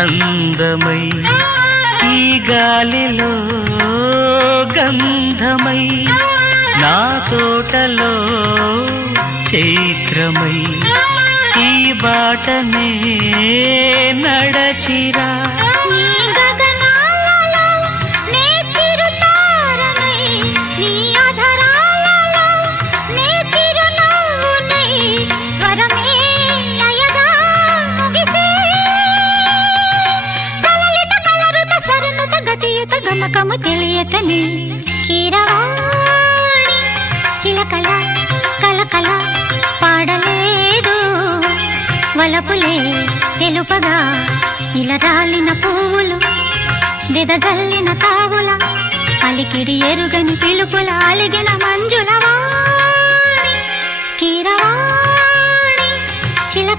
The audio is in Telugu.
అందమై ఈ గాలిలో గంధమై నా తోటలో చైత్రమై ఈ బాటనే నడచిరా గమకము తెలియకని కీరవాణి చిలకల కలకల పాడలేదు వలపులే తెలుపగా ఇలా రాలిన పువ్వులు వెదజల్లిన తావుల అలికిడి ఎరుగని పిలుపుల అలిగిన మంజుల వాణి కీరవాణి చిలక